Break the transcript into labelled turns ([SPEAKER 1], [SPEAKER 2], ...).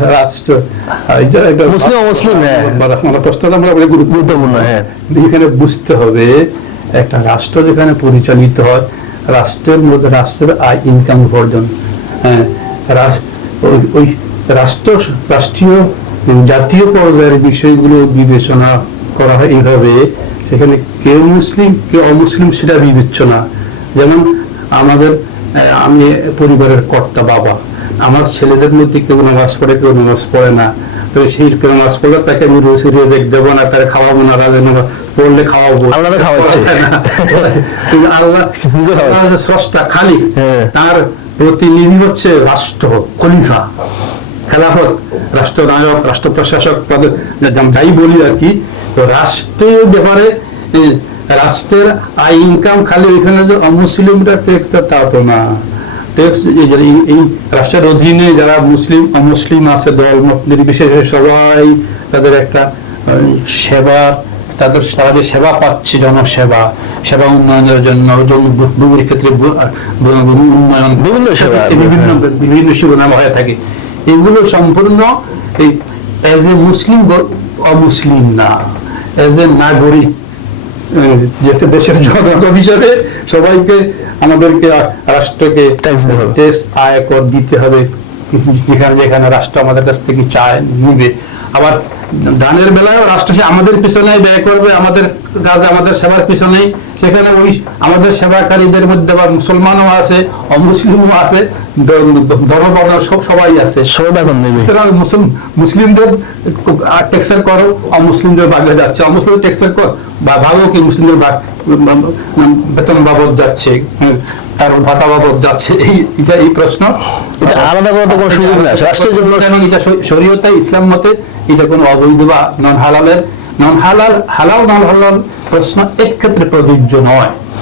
[SPEAKER 1] রাষ্ট্র।
[SPEAKER 2] মুসলিম অমুসলিম, হ্যাঁ।
[SPEAKER 1] মানে- মানে প্রশ্নটা আমরা বলি
[SPEAKER 2] গুরুত্বপূর্ণ। হ্যাঁ।
[SPEAKER 1] এখানে বুঝতে হবে একটা রাষ্ট্র যেখানে পরিচালিত হয় রাষ্ট্রের মধ্যে রাষ্ট্রের আয় ইনকাম উপার্জন হ্যাঁ ওই- রাষ্ট্র রাষ্ট্রীয় জাতীয় পর্যায়ের বিষয়গুলো বিবেচনা করা হয় এইভাবে সেখানে কেউ মুসলিম কেউ অমুসলিম সেটা বিবেচনা। যেমন আমাদের আমি পরিবারের কর্তা বাবা। আমার ছেলেদের মধ্যে কেউ নামাজ পড়ে কেউ নামাজ পড়ে না। তো সেই কেউ নামাজ পড়লে তাকে আমি রেজেক দেবো না তাকে খাওয়াবো না তাদের পড়লে খাওয়াবো।
[SPEAKER 2] আল্লাহ খাওয়াচ্ছে।
[SPEAKER 1] স্রষ্টা খালিক
[SPEAKER 2] হ্যাঁ।
[SPEAKER 1] তার প্রতিনিধি হচ্ছে রাষ্ট্র খলিফা খেলাফত রাষ্ট্রনায়ক রাষ্ট্র প্রশাসক যা- যাই বলি আর কি। তো রাষ্ট্রের ব্যাপারে রাষ্ট্রের আয় ইনকাম খালি এখানে যে অমুসলিমরা ট্যাক্স তা তো না। ট্যাক্স এই রাষ্ট্রের অধীনে যারা মুসলিম অমুসলিম আছে দল মত নির্বিশেষে সবাই তাদের একটা সেবা তাদের তাদের সেবা পাচ্ছে জনসেবা সেবা উন্নয়নের জন্য ভূমির ক্ষেত্রে ভূমি উন্নয়ন
[SPEAKER 2] বিভিন্ন সেবা।
[SPEAKER 1] বিভিন্ন বিভিন্ন শিরোনাম হয়ে থাকে এগুলো সম্পূর্ণ এই এজ এ মুসলিম অমুসলিম না এজ এ নাগরিক যেতে দেশের জনগণ হিসাবে সবাইকে আমাদেরকে রাষ্ট্রকে
[SPEAKER 2] Tax দিতে হবে।
[SPEAKER 1] ট্যাক্স আয় কর দিতে হবে। যেখানে যেখানে রাষ্ট্র আমাদের কাছ থেকে চায় নিবে। আবার দানের বেলায় রাষ্ট্র সে আমাদের পিছনে ব্যয় করবে আমাদের কাজ আমাদের সেবার পিছনেই। সেখানে ওই আমাদের সেবাকারীদের মধ্যে আবার মুসলমানও আছে অমুসলিমও আছে ধর্মবর্ণ সব সবাই আছে
[SPEAKER 2] বেতন
[SPEAKER 1] সুতরাং মুসলিমদের করো অমুসলিমদের ভাগে যাচ্ছে কর বা কি মুসলিমদের ভাগ বেতন বাবদ যাচ্ছে হ্যাঁ, তার ভাতা বাবদ যাচ্ছে এই এটা এই প্রশ্ন
[SPEAKER 2] এটা আলাদা করার কোনো সুযোগ নেই রাষ্ট্রের জন্য
[SPEAKER 1] এটা শরীয়তে ইসলাম মতে এটা কোনো অবৈধ বা নন হালালের নন হালাল হালাল নন হালাল প্রশ্ন এক্ষেত্রে ক্ষেত্রে প্রযোজ্য নয়।